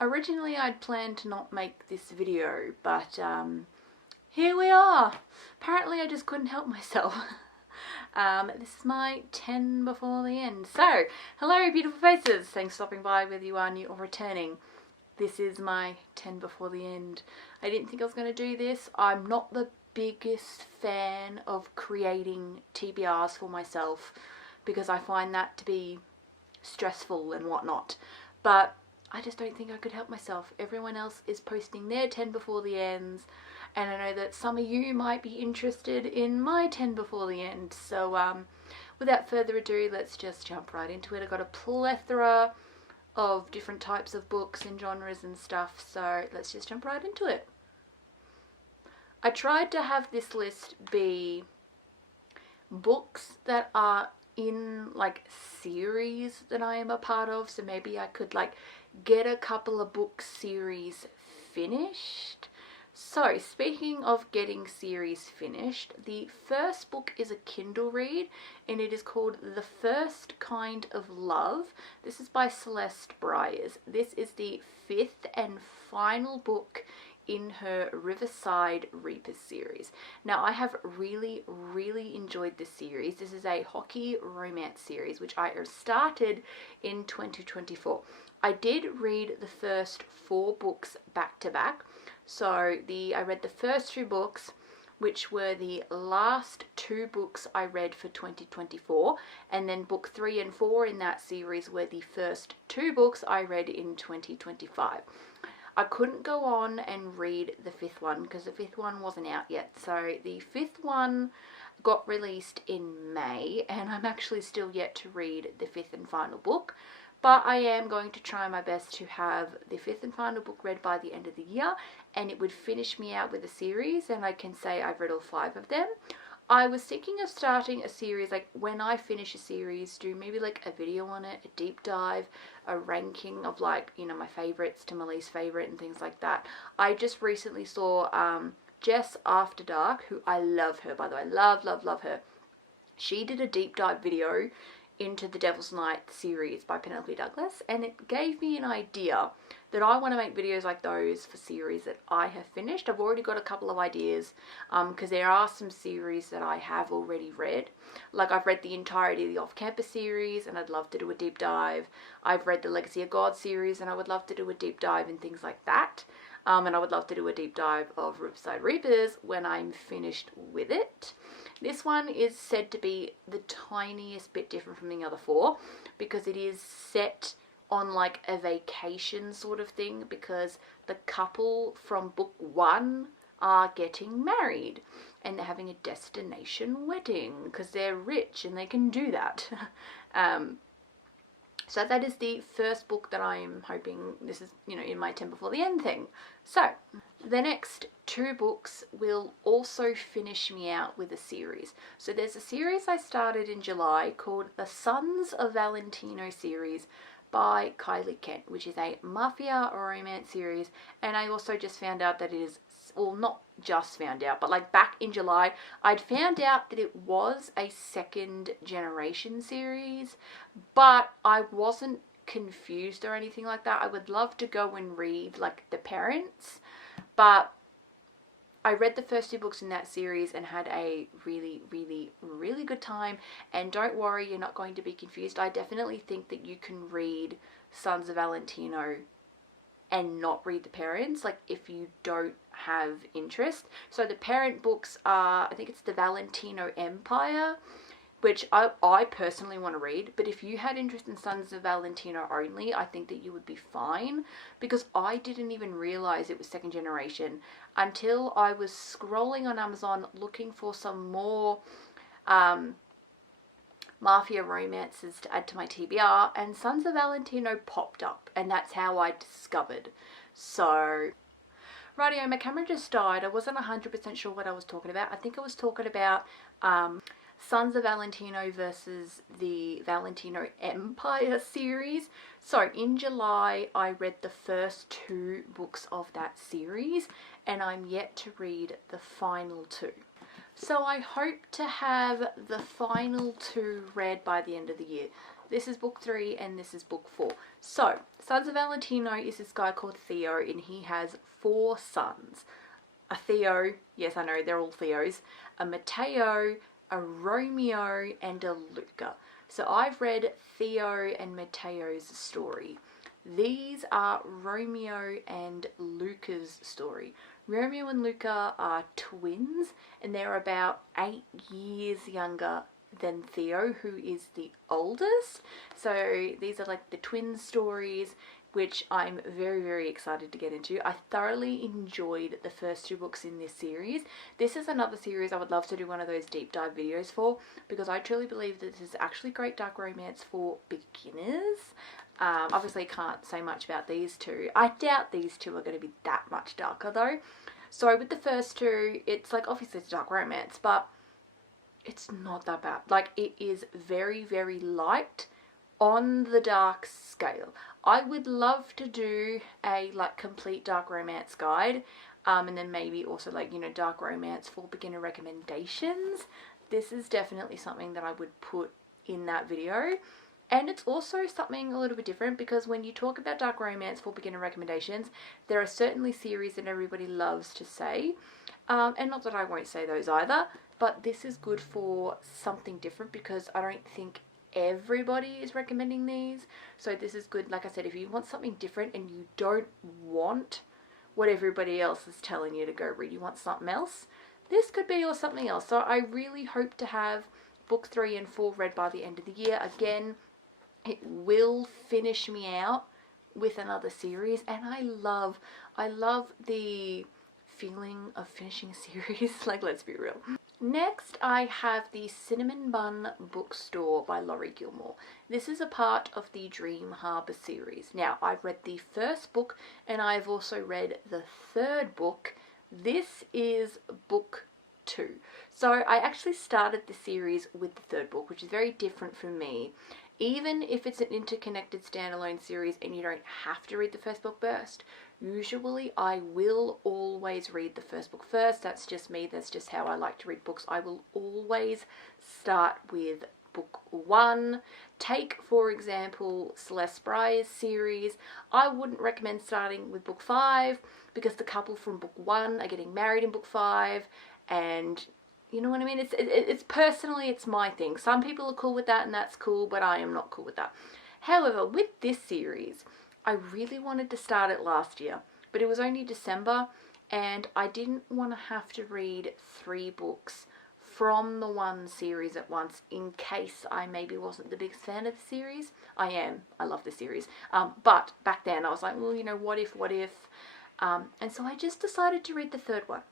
Originally I'd planned to not make this video, but here we are. Apparently I just couldn't help myself. This is my 10 before the end. So, hello beautiful faces. Thanks for stopping by whether you are new or returning. This is my 10 before the end. I didn't think I was going to do this. I'm not the biggest fan of creating TBRs for myself because I find that to be stressful and whatnot. But I just don't think I could help myself. Everyone else is posting their 10 before the ends, and I know that some of you might be interested in my 10 before the end. So without further ado, let's just jump right into it. I've got a plethora of different types of books and genres and stuff, so let's just jump right into it. I tried to have this list be books that are in like series that I am a part of, so maybe I could like get a couple of book series finished. So speaking of getting series finished, the first book is a Kindle read and it is called The First Kind of Love. This is by Celeste Byers. This is the 5th and final book in her Riverside Reapers series. Now I have really enjoyed this series. This is a hockey romance series which I started in 2024. I did read the first 4 books back to back. So I read the first 2 books, which were the last 2 books I read for 2024, and then book 3 and 4 in that series were the first 2 books I read in 2025. I couldn't go on and read the 5th one because the 5th one wasn't out yet. So the 5th one got released in May and I'm actually still yet to read the 5th and final book. But I am going to try my best to have the 5th and final book read by the end of the year, and it would finish me out with a series and I can say I've read all 5 of them. I was thinking of starting a series, like when I finish a series, do maybe like a video on it, a deep dive, a ranking of like, you know, my favorites to my least favorite and things like that. I just recently saw Jess After Dark, who I love her, by the way, love her. She did a deep dive video into the Devil's Night series by Penelope Douglas, and it gave me an idea that I want to make videos like those for series that I have finished. I've already got a couple of ideas because there are some series that I have already read. Like I've read the entirety of the Off Campus series and I'd love to do a deep dive. I've read the Legacy of God series and I would love to do a deep dive and things like that. And I would love to do a deep dive of Riverside Reapers when I'm finished with it. This one is said to be the tiniest bit different from the other 4 because it is set on like a vacation sort of thing, because the couple from book 1 are getting married and they're having a destination wedding because they're rich and they can do that. So that is the first book that I'm hoping, this is, you know, in my 10 before the end thing. So the next 2 books will also finish me out with a series. So there's a series I started in July called the Sons of Valentino series by Kylie Kent, which is a mafia romance series. And I also just found out that it is, well, not just found out, but like back in July, I'd found out that it was a 2nd generation series, but I wasn't confused or anything like that. I would love to go and read like the parents, but I read the first 2 books in that series and had a really good time. And don't worry, you're not going to be confused. I definitely think that you can read Sons of Valentino and not read the parents, like if you don't have interest. So the parent books are, I think it's the Valentino Empire, which I personally want to read, but if you had interest in Sons of Valentino only, I think that you would be fine, because I didn't even realize it was 2nd generation until I was scrolling on Amazon looking for some more mafia romances to add to my TBR, and Sons of Valentino popped up, and that's how I discovered. So rightio, my camera just died. I wasn't 100% sure what I was talking about. I think I was talking about Sons of Valentino versus the Valentino Empire series. So in July I read the first 2 books of that series and I'm yet to read the final 2. So I hope to have the final 2 read by the end of the year. This is book 3 and this is book 4. So, Sons of Valentino is this guy called Theo, and he has 4 sons. A Theo, yes I know, they're all Theos, a Matteo, a Romeo, and a Luca. So I've read Theo and Matteo's story. These are Romeo and Luca's story. Romeo and Luca are twins, and they're about 8 years younger than Theo, who is the oldest. So these are like the twin stories, which I'm very, very excited to get into. I thoroughly enjoyed the first 2 books in this series. This is another series I would love to do one of those deep dive videos for, because I truly believe that this is actually great dark romance for beginners. Obviously I can't say much about these 2. I doubt these 2 are going to be that much darker though. So with the first 2, it's like, obviously it's dark romance, but it's not that bad. Like, it is very, very light on the dark scale. I would love to do a like complete dark romance guide, and then maybe also like, you know, dark romance for beginner recommendations. This is definitely something that I would put in that video. And it's also something a little bit different, because when you talk about dark romance for beginner recommendations, there are certainly series that everybody loves to say, and not that I won't say those either, but this is good for something different, because I don't think everybody is recommending these. So this is good, like I said, if you want something different and you don't want what everybody else is telling you to go read, you want something else, this could be your something else. So I really hope to have book 3 and 4 read by the end of the year. Again, it will finish me out with another series, and I love the feeling of finishing a series. Like, let's be real. Next, I have the Cinnamon Bun Bookstore by Laurie Gilmore. This is a part of the Dream Harbour series. Now, I've read the first book and I've also read the 3rd book. This is book 2. So I actually started the series with the 3rd book, which is very different for me. Even if it's an interconnected standalone series and you don't have to read the first book first, usually I will always read the first book first. That's just me. That's just how I like to read books. I will always start with book 1. Take, for example, Celeste Bryer's series. I wouldn't recommend starting with book 5, because the couple from book 1 are getting married in book 5, and you know what I mean? It's personally, it's my thing. Some people are cool with that, and that's cool, but I am not cool with that. However, with this series, I really wanted to start it last year, but it was only December, and I didn't want to have to read 3 books from the one series at once, in case I maybe wasn't the biggest fan of the series. I am. I love the series. But back then I was like, well, you know, what if? And so I just decided to read the 3rd one.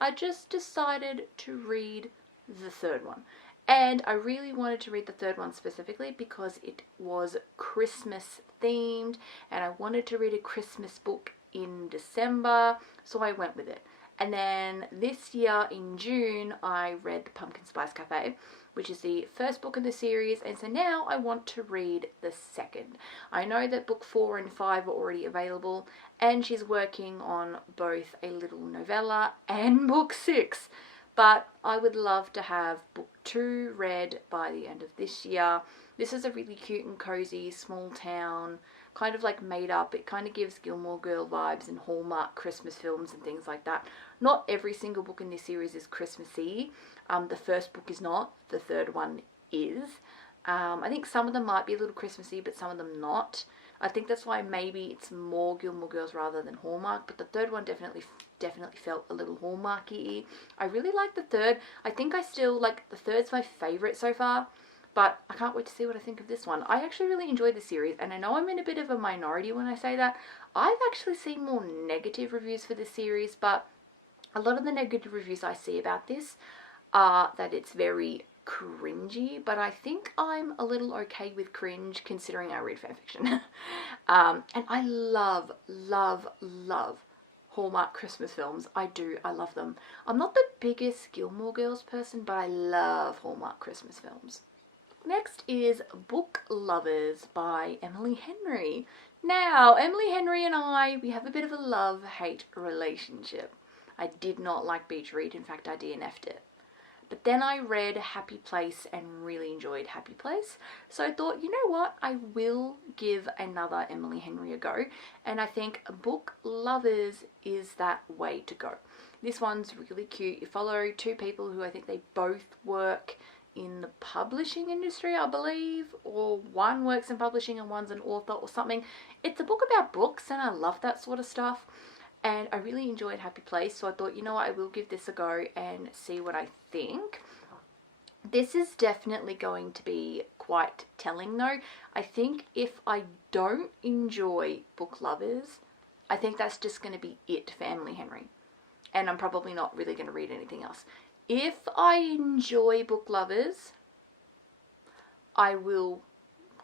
I just decided to read the 3rd one. And I really wanted to read the 3rd one specifically because it was Christmas themed, and I wanted to read a Christmas book in December, so I went with it. And then this year in June, I read The Pumpkin Spice Cafe, which is the 1st book in the series, and so now I want to read the 2nd. I know that book 4 and 5 are already available, and she's working on both a little novella and book 6. But I would love to have book 2 read by the end of this year. This is a really cute and cozy small town, kind of like made up. It kind of gives Gilmore Girl vibes and Hallmark Christmas films and things like that. Not every single book in this series is Christmassy. The 1st book is not. The 3rd one is. I think some of them might be a little Christmassy, but some of them not. I think that's why maybe it's more Gilmore Girls rather than Hallmark, but the 3rd one definitely felt a little Hallmarky. I really like the 3rd. I think I still like the 3rd's my favourite so far, but I can't wait to see what I think of this one. I actually really enjoyed the series, and I know I'm in a bit of a minority when I say that. I've actually seen more negative reviews for this series, but a lot of the negative reviews I see about this are that it's very cringy, but I think I'm a little okay with cringe considering I read fanfiction. And I love Hallmark Christmas films. I do. I love them. I'm not the biggest Gilmore Girls person, but I love Hallmark Christmas films. Next is Book Lovers by Emily Henry. Now, Emily Henry and we have a bit of a love-hate relationship. I did not like Beach Read. In fact, I DNF'd it. But then I read Happy Place and really enjoyed Happy Place. So I thought, you know what, I will give another Emily Henry a go. And I think Book Lovers is that way to go. This one's really cute. You follow two people who I think they both work in the publishing industry, I believe, or one works in publishing and one's an author or something. It's a book about books and I love that sort of stuff. And I really enjoyed Happy Place, so I thought, you know what, I will give this a go and see what I think. This is definitely going to be quite telling though. I think if I don't enjoy Book Lovers, I think that's just going to be it for Emily Henry. And I'm probably not really going to read anything else. If I enjoy Book Lovers, I will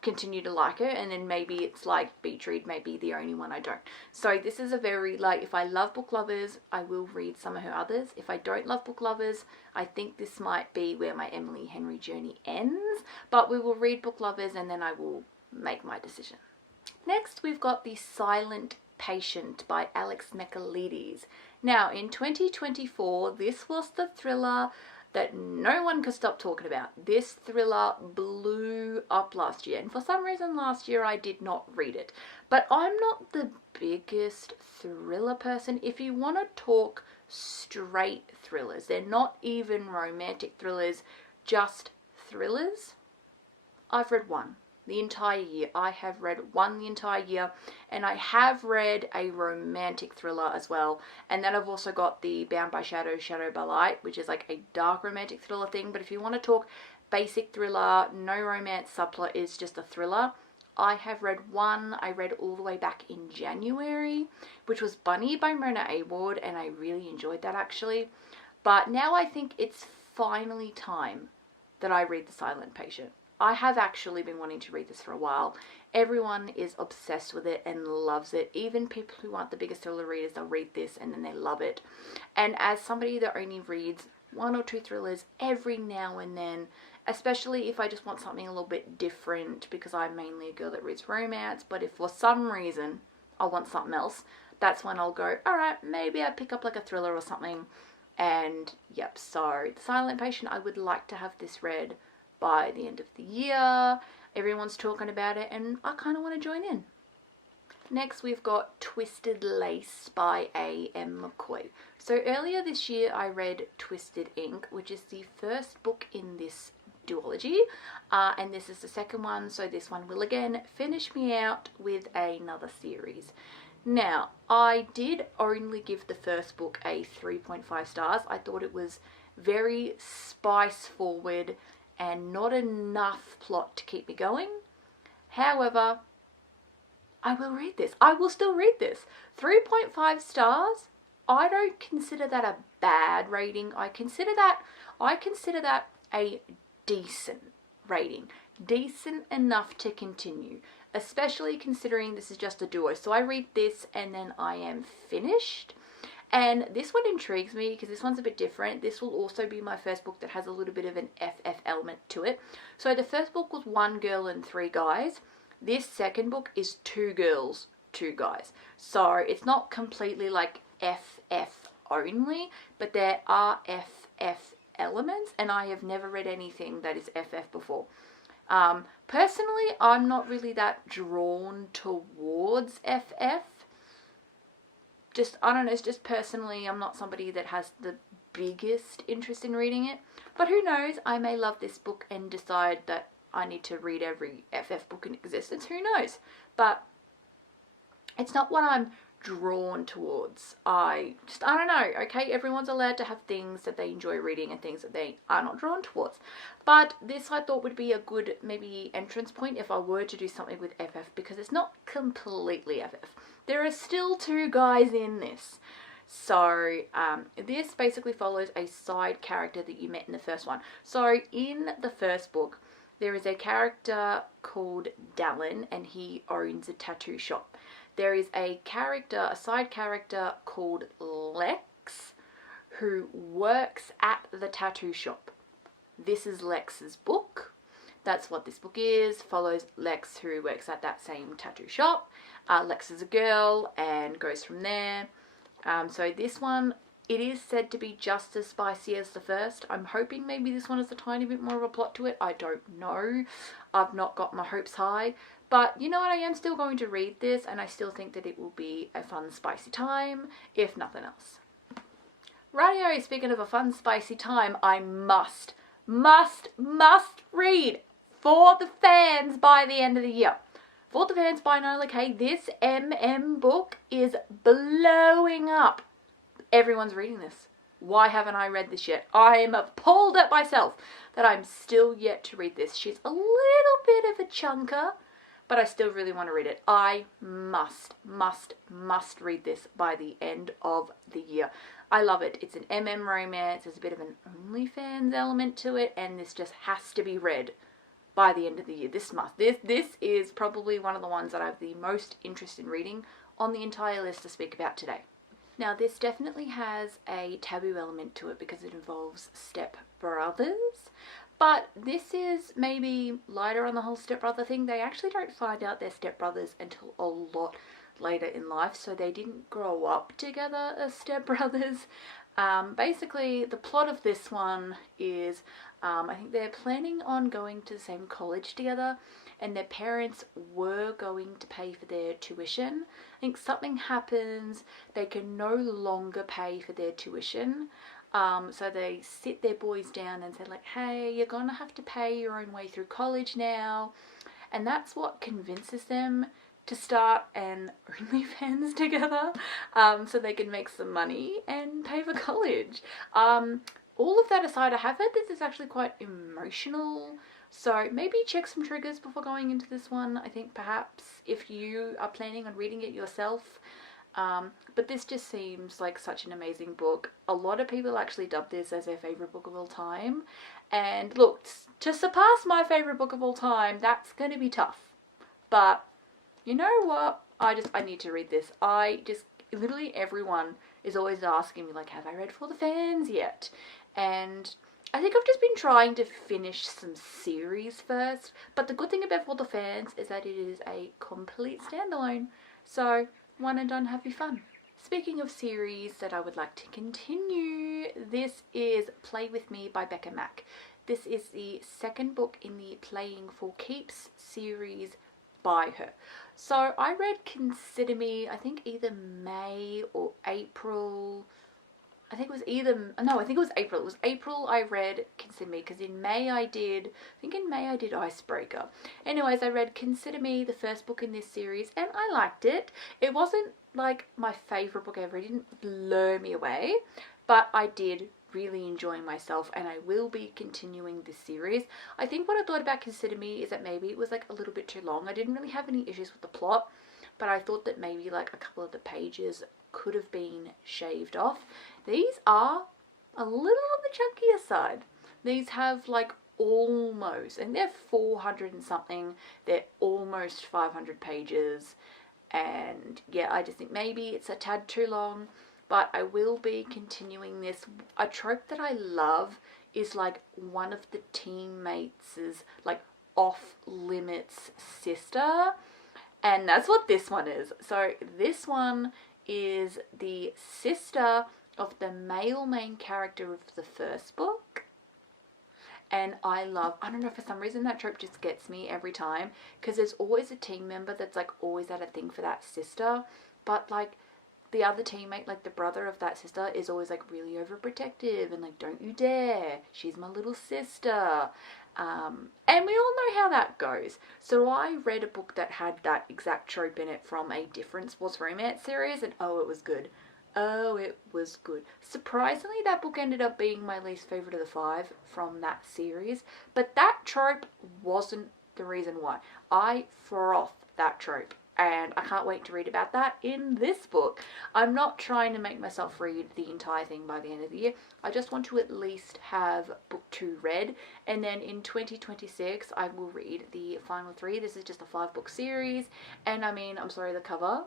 continue to like it, and then maybe it's like Beach Read may be the only one I don't. So this is a very, like, if I love Book Lovers, I will read some of her others. If I don't love Book Lovers, I think this might be where my Emily Henry journey ends, but we will read Book Lovers and then I will make my decision. Next, we've got The Silent Patient by Alex Michaelides. Now, in 2024, this was the thriller that no one could stop talking about. This thriller blew up last year, and for some reason last year I did not read it. But I'm not the biggest thriller person. If you want to talk straight thrillers, they're not even romantic thrillers, just thrillers, I've read one the entire year. I have read one the entire year, and I have read a romantic thriller as well. And then I've also got the Bound by Shadow, Shadowed by Light, which is like a dark romantic thriller thing. But if you want to talk basic thriller, no romance subplot, is just a thriller, I have read one. I read all the way back in January, which was Bunny by Myrna Award, and I really enjoyed that actually. But now I think it's finally time that I read The Silent Patient. I have actually been wanting to read this for a while. Everyone is obsessed with it and loves it. Even people who aren't the biggest thriller readers, they'll read this and then they love it. And as somebody that only reads one or two thrillers every now and then, especially if I just want something a little bit different, because I'm mainly a girl that reads romance, but if for some reason I want something else, that's when I'll go, alright, maybe I pick up like a thriller or something. And yep, so The Silent Patient, I would like to have this read by the end of the year. Everyone's talking about it and I kind of want to join in. Next, we've got Twisted Lace by A.M. McCoy. So earlier this year I read Twisted Ink, which is the first book in this duology, and this is the second one, so this one will again finish me out with another series. Now, I did only give the first book a 3.5 stars. I thought it was very spice forward and not enough plot to keep me going. However, I will read this. I will still read this. 3.5 stars, I don't consider that a bad rating. I consider that a decent rating. Decent enough to continue, especially considering this is just a duo. So I read this and then I am finished. And this one intrigues me because this one's a bit different. This will also be my first book that has a little bit of an FF element to it. So the first book was 1 girl and 3 guys. This second book is 2 girls, 2 guys. So it's not completely like FF only, but there are FF elements, and I have never read anything that is FF before. Personally, I'm not really that drawn towards FF. I don't know, it's just personally, I'm not somebody that has the biggest interest in reading it. But who knows, I may love this book and decide that I need to read every FF book in existence. Who knows? But it's not what I'm drawn towards. I don't know, okay? Everyone's allowed to have things that they enjoy reading and things that they are not drawn towards. But this I thought would be a good maybe entrance point if I were to do something with FF, because it's not completely FF. There are still 2 guys in this. So this basically follows a side character that you met in the first one. So in the first book, there is a character called Dallin, and he owns a tattoo shop. There is a side character called Lex, who works at the tattoo shop. This is Lex's book. That's what this book is. Follows Lex, who works at that same tattoo shop. Lex is a girl and goes from there. So this one It is said to be just as spicy as the first. I'm hoping maybe this one has a tiny bit more of a plot to it. I don't know. I've not got my hopes high. But you know what? I am still going to read this, and I still think that it will be a fun, spicy time, if nothing else. Rightio, speaking of a fun, spicy time, I must read For the Fans by the end of the year. For the Fans by Enola Gay. This book is blowing up. Everyone's reading this. Why haven't I read this yet? I'm appalled at myself that I'm still yet to read this. She's a little bit of a chunker, but I still really want to read it. I must read this by the end of the year. I love it. It's an romance. There's a bit of an OnlyFans element to it, and this just has to be read by the end of the year. This is probably one of the ones that I have the most interest in reading on the entire list to speak about today. Now, this definitely has a taboo element to it because it involves stepbrothers, but this is maybe lighter on the whole stepbrother thing. They actually don't find out they're stepbrothers until a lot later in life, so they didn't grow up together as stepbrothers. Basically, the plot of this one is I think they're planning on going to the same college together, and their parents were going to pay for their tuition. I think something happens, they can no longer pay for their tuition. So they sit their boys down and say like, hey, you're gonna have to pay your own way through college now. And that's what convinces them to start an OnlyFans together, so they can make some money and pay for college. All of that aside, I have heard this is actually quite emotional, so maybe check some triggers before going into this one. I think perhaps if you are planning on reading it yourself, but this just seems like such an amazing book. A lot of people actually dub this as their favourite book of all time, and look, to surpass my favourite book of all time, that's going to be tough, but you know what? I need to read this. Literally everyone is always asking me like, have I read For the Fans yet? And I think I've just been trying to finish some series first. But the good thing about For the Fans is that it is a complete standalone. So one and done, happy fun. Speaking of series that I would like to continue, this is Play With Me by Becca Mack. This is the second book in the Playing for Keeps series by her. So I read Consider Me, I think either May or April. I think it was April. It was April I read Consider Me, because in May I did Icebreaker. Anyways, I read Consider Me, the first book in this series, and I liked it. It wasn't like my favourite book ever. It didn't blow me away, but I did really enjoy myself, and I will be continuing this series. I think what I thought about Consider Me is that maybe it was like a little bit too long. I didn't really have any issues with the plot, but I thought that maybe like a couple of the pages could have been shaved off. These are a little on the chunkier side. These have like almost, and they're 400 and something, they're almost 500 pages, and yeah, I just think maybe it's a tad too long. But I will be continuing this. A trope that I love is like one of the teammates' like off-limits sister. And that's what this one is. So this one is the sister of the male main character of the first book. And I don't know, for some reason that trope just gets me every time. Because there's always a team member that's like always had a thing for that sister. But like, the other teammate, like the brother of that sister, is always like really overprotective and like, don't you dare, she's my little sister. And we all know how that goes. So I read a book that had that exact trope in it from a different sports romance series, and oh, it was good. Oh, it was good. Surprisingly, that book ended up being my least favourite of the 5 from that series, but that trope wasn't the reason why. I frothed that trope. And I can't wait to read about that in this book. I'm not trying to make myself read the entire thing by the end of the year. I just want to at least have book 2 read. And then in 2026, I will read the final 3. This is just a 5-book series. And I mean, I'm sorry, the cover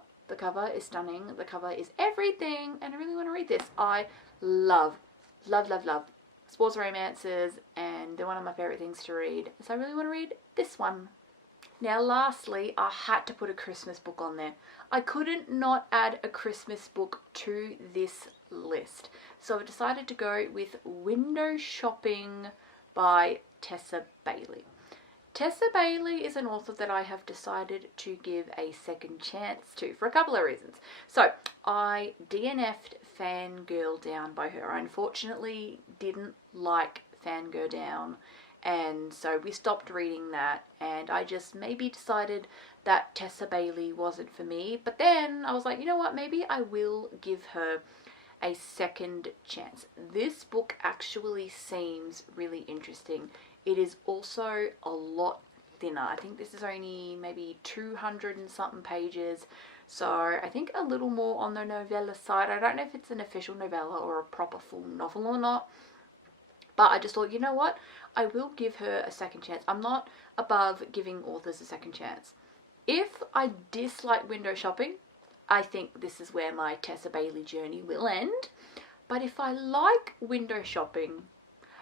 is stunning. The cover is everything. And I really want to read this. I love sports romances. And they're one of my favorite things to read. So I really want to read this one. Now lastly, I had to put a Christmas book on there. I couldn't not add a Christmas book to this list. So I've decided to go with Window Shopping by Tessa Bailey. Tessa Bailey is an author that I have decided to give a second chance to for a couple of reasons. So I DNF'd Fangirl Down by her. I unfortunately didn't like Fangirl Down, and so we stopped reading that, and I just maybe decided that Tessa Bailey wasn't for me. But then I was like, you know what, maybe I will give her a second chance. This book actually seems really interesting. It is also a lot thinner. I think this is only maybe 200 and something pages. So I think a little more on the novella side. I don't know if it's an official novella or a proper full novel or not. But I just thought, you know what? I will give her a second chance. I'm not above giving authors a second chance. If I dislike window shopping, I think this is where my Tessa Bailey journey will end. But if I like window shopping,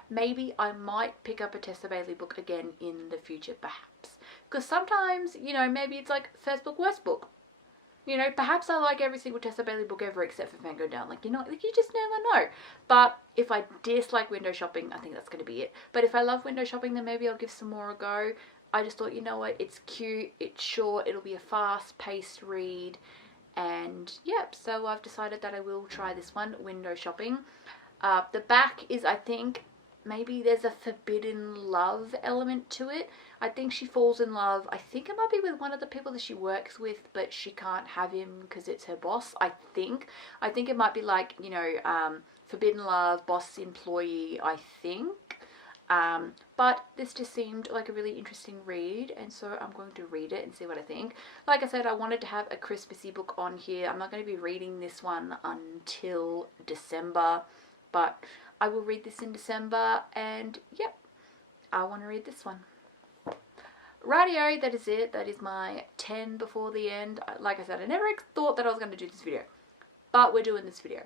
maybe I might pick up a Tessa Bailey book again in the future, perhaps. Because sometimes, you know, maybe it's like first book, worst book. You know, perhaps I like every single Tessa Bailey book ever except for Fangirl Down. Like, you know, like you just never know. But if I dislike window shopping, I think that's going to be it. But if I love window shopping, then maybe I'll give some more a go. I just thought, you know what, it's cute, it's short, it'll be a fast-paced read. And yep, so I've decided that I will try this one, Window Shopping. The back is, I think, maybe there's a forbidden love element to it. I think she falls in love, I think it might be with one of the people that she works with, but she can't have him because it's her boss, I think. I think it might be like, you know, forbidden love, boss employee, I think. But this just seemed like a really interesting read, and so I'm going to read it and see what I think. Like I said, I wanted to have a Christmassy book on here. I'm not going to be reading this one until December, but I will read this in December, and yep, I want to read this one. Rightio, that is it. That is my 10 before the end. Like I said, I never thought that I was going to do this video, but we're doing this video.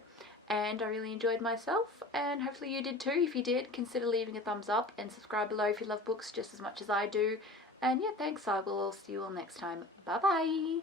And I really enjoyed myself, and hopefully you did too. If you did, consider leaving a thumbs up and subscribe below if you love books just as much as I do. And yeah, thanks. I will see you all next time. Bye bye.